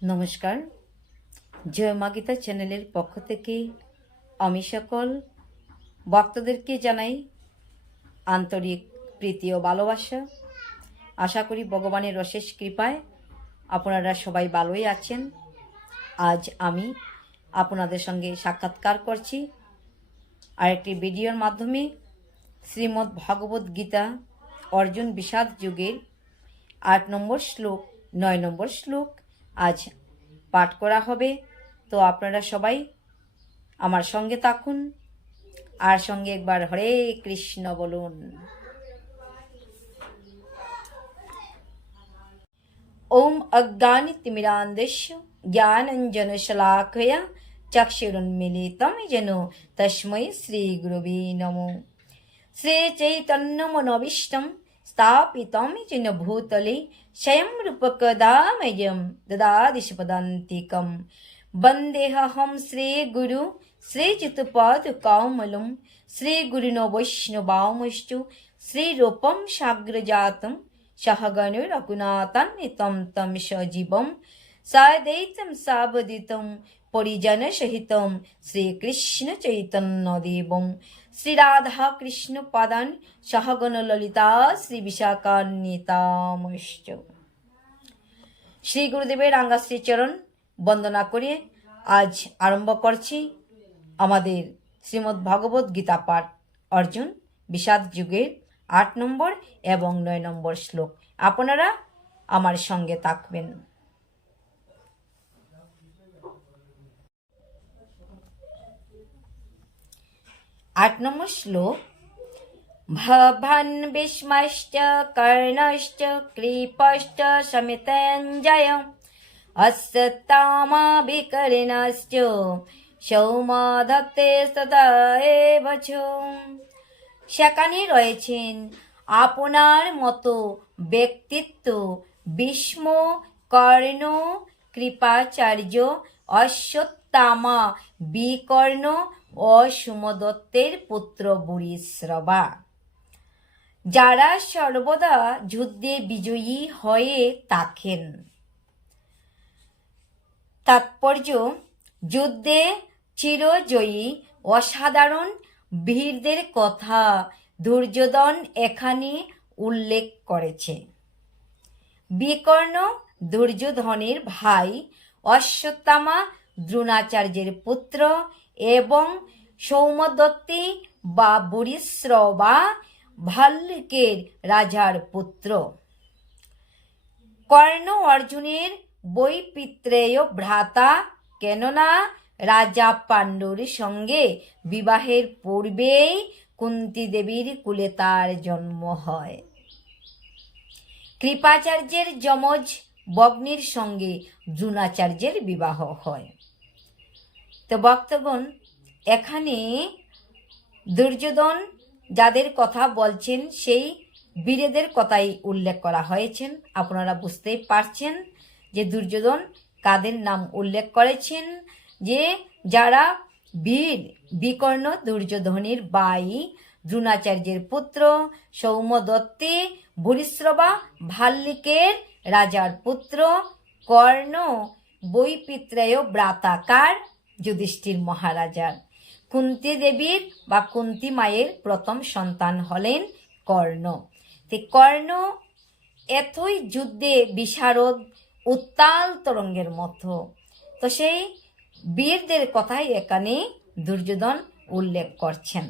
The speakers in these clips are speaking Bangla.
নমস্কার। জয় মা গীতা চ্যানেলের পক্ষ থেকে আমি সকল ভক্তদেরকে জানাই আন্তরিক প্রীতি ও ভালোবাসা। আশা করি ভগবানের অশেষ কৃপায় আপনারা সবাই ভালোই আছেন। আজ আমি আপনাদের সঙ্গে সাক্ষাৎকার করছি আরেকটি ভিডিওর মাধ্যমে। শ্রীমদ্ ভগবত গীতা অর্জুন বিষাদ যুগের 8 নম্বর শ্লোক 9 নম্বর শ্লোক আজ পাঠ করা হবে। তো আপনারা সবাই আমার সঙ্গে থাকুন আর সঙ্গে একবার হরে কৃষ্ণ বলুন। ওম অজ্ঞানতিমিরান্ধস্য জ্ঞানাঞ্জনশলাকয়া চক্ষুरुन्मीलितं येन तस्मै श्रीगुरवे नमः। श्रीचैतन्यमनोभीष्टं स्थापितं येन भूतले स्वयं रूपकदामयं ददाति पदान्तिकं। वन्देऽहं श्रीगुरु श्रीयुतपादकमलं श्रीगुरुन् वैष्णवांश्च श्रीरूपं साग्रजातं सहगण रघुनाथान्वितं तं सजीवं साद्वैतं सावधितं परिजनसहितं श्रीकृष्ण चैतन्यदेवं श्रीराधाकृष्ण पादान् सहगण ललिता श्रीविशाखान्वितांश्च। श्री गुरुदेवेर रांगा श्रीचरण বন্দনা করে আজ আরম্ভ করছি আমাদের শ্রীমদ্ ভগবত গীতা পাঠ অর্জুন বিষাদ যুগের 8 নম্বর এবং 9 নম্বর শ্লোক। আপনারা আমার সঙ্গে থাকবেন। 8 নম্বর শ্লোক। ভবান বিস্ময়শ্চ কর্ণশ্চ কৃপশ্চ সমিতেঞ্জয় অশ্বত্থামা বিকর্ণশ্চ সৌমধত্তে সদা এব চ। সেখানে রয়েছেন আপনার মতো ব্যক্তিত্ব ভীষ্ম, কর্ণ, কৃপাচার্য, অশ্বত্থামা, বিকর্ণ ও সোমদত্তের পুত্র ভূরিশ্রবা, যারা সর্বদা যুদ্ধে বিজয়ী হয়ে থাকেন। তাৎপর্য: যুদ্ধে চিরজয়ী অসাধারণ বীরদের কথা দুর্যোধন এখানে উল্লেখ করেছে। বিকর্ণ দুর্যোধনের ভাই, অশ্বত্থামা দ্রোণাচার্যের পুত্র এবং সৌমদত্তি বা ভূরিশ্রবা ভাল্লুকের রাজার পুত্র। কর্ণ অর্জুনের বৈপিত্রেয় ভ্রাতা, কেননা রাজা পাণ্ডুর সঙ্গে বিবাহের পূর্বেই কুন্তী দেবীর কুলে তার জন্ম হয়। কৃপাচার্যের যমজ ভগ্নীর সঙ্গে দ্রোণাচার্যের বিবাহ হয়। তো ভক্তগণ, এখানে দুর্যোধন যাদের কথা বলছেন সেই বীরেদের কথাই উল্লেখ করা হয়েছেন। আপনারা বুঝতেই পারছেন যে দুর্যোধন কাদের নাম উল্লেখ করেছেন, যে যারা বীর। বিকর্ণ দুর্যোধনের ভাই, দ্রোণাচার্যের পুত্র, সৌমদত্তি ভূরিশ্রবা ভাল্লুকের রাজার পুত্র, কর্ণ বৈপিত্রেয় ভ্রাতাকার যুধিষ্ঠির মহারাজার, কুন্তী দেবীর বা কুন্তী মায়ের প্রথম সন্তান হলেন কর্ণ। কর্ণ এতই যুদ্ধে বিশারদ, উত্তাল তরঙ্গের মতো। তো সেই বীরদের কথাই এখানে দুর্যোধন উল্লেখ করছেন।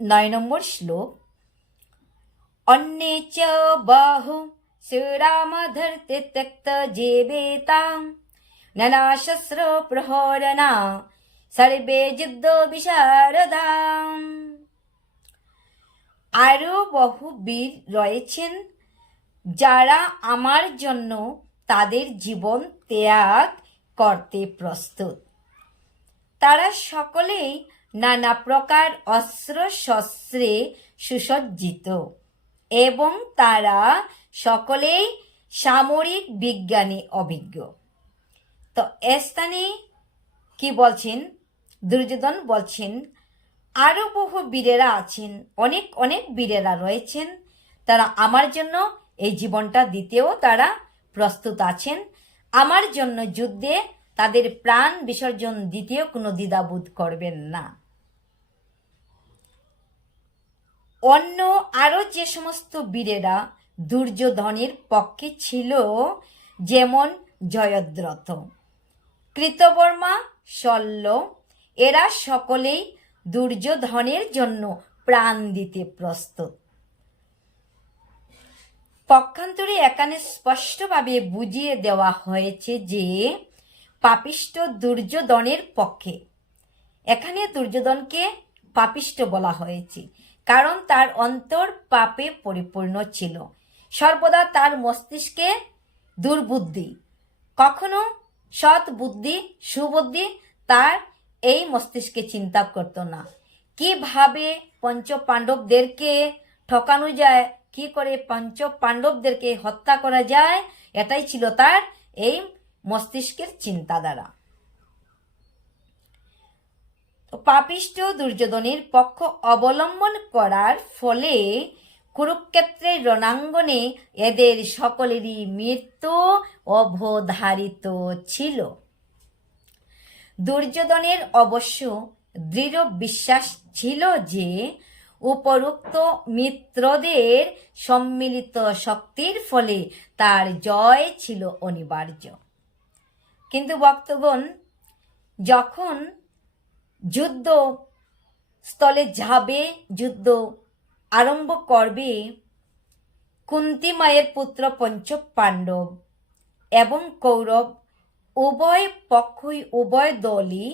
9 নম্বর শ্লোক। অন্যে চ বাহু শ্রীরামধর্তে ত্যক্ত জীবেতাং নানা শস্ত্র প্রহরণা সর্বে যুদ্ধ বিশারদাম। আরো বহু বীর রয়েছেন যারা আমার জন্য তাদের জীবন ত্যাগ করতে প্রস্তুত। তারা সকলেই নানা প্রকার অস্ত্র শস্ত্রে সুসজ্জিত এবং তারা সকলেই সামরিক বিজ্ঞানে অভিজ্ঞ। তো এ স্থানে কি বলছেন? দুর্যোধন বলছেন আরও বহু বীরেরা আছেন, অনেক অনেক বীরেরা রয়েছেন, তারা আমার জন্য এই জীবনটা দিতেও তারা প্রস্তুত আছেন। আমার জন্য যুদ্ধে তাদের প্রাণ বিসর্জন দিতেও কোনো দ্বিধাবোধ করবেন না। অন্য আরও যে সমস্ত বীরেরা দুর্যোধনের পক্ষে ছিল, যেমন জয়দ্রথ, কৃতবর্মা, শল্য, এরা সকলেই দুর্যোধনের জন্য প্রাণ দিতে প্রস্তুত। পক্ষান্তরে এখানে স্পষ্টভাবে বুঝিয়ে দেওয়া হয়েছে যে পাপিষ্ঠ দুর্যোধনের পক্ষে। এখানে দুর্যোধনকে পাপিষ্ঠ বলা হয়েছে কারণ তার অন্তর পাপে পরিপূর্ণ ছিল। সর্বদা তার মস্তিষ্কে দুর্বুদ্ধি, কখনো সৎ বুদ্ধি সুবুদ্ধি তার এই মস্তিষ্কে চিন্তা করত না। কিভাবে পঞ্চ পাণ্ডবদেরকে ঠকানো যায়, কি করে পঞ্চ পাণ্ডবদেরকে হত্যা করা যায়, এটাই ছিল তার এই মস্তিষ্কের চিন্তাধারা। পাপিষ্ঠ দুর্যোধনের পক্ষ অবলম্বন করার ফলে কুরুক্ষেত্রের রণাঙ্গনে এদের সকলেরই মৃত্যু অবধারিত ছিল। দুর্যোধনের অবশ্য দৃঢ় বিশ্বাস ছিল যে উপরোক্ত মিত্রদের সম্মিলিত শক্তির ফলে তার জয় ছিল অনিবার্য। কিন্তু ভক্তগণ, যখন যুদ্ধ স্থলে যাবে, যুদ্ধ আরম্ভ করবে, কুন্তী মায়ের পুত্র পঞ্চ পাণ্ডব এবং কৌরব উভয় পক্ষই, উভয় দলই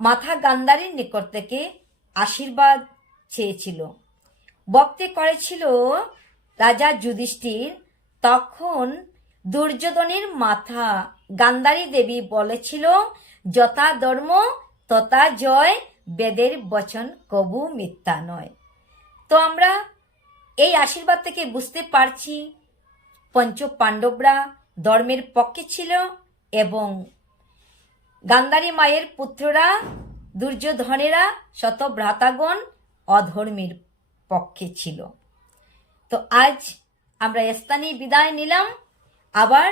মাথা গান্ধারীর নিকট থেকে আশীর্বাদ চেয়েছিল, ভক্তি করেছিল রাজা যুধিষ্ঠির। তখন দুর্যোধনের মাথা গান্ধারী দেবী বলেছিল, যথা ধর্ম তথা জয়, বেদের বচন কবু মিথ্যা নয়। তো আমরা এই আশীর্বাদ থেকে বুঝতে পারছি পঞ্চ পাণ্ডবরা ধর্মের পক্ষে ছিল এবং গান্ধারী মায়ের পুত্ররা দুর্যোধনেরা শতভ্রাতাগণ অধর্মের পক্ষে ছিল। তো আজ আমরা স্থানীয় বিদায় নিলাম। আবার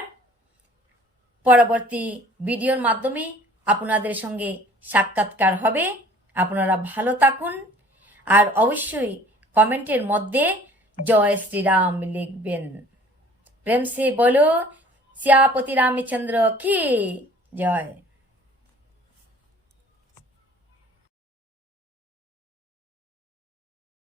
পরবর্তী ভিডিওর মাধ্যমে আপনাদের সঙ্গে সাক্ষাৎকার হবে। আপনারা ভালো থাকুন আর অবশ্যই কমেন্টের মধ্যে জয় শ্রীরাম লিখবেন। প্রেম সে বলো শ্যাপতি রামচন্দ্র কি জয়।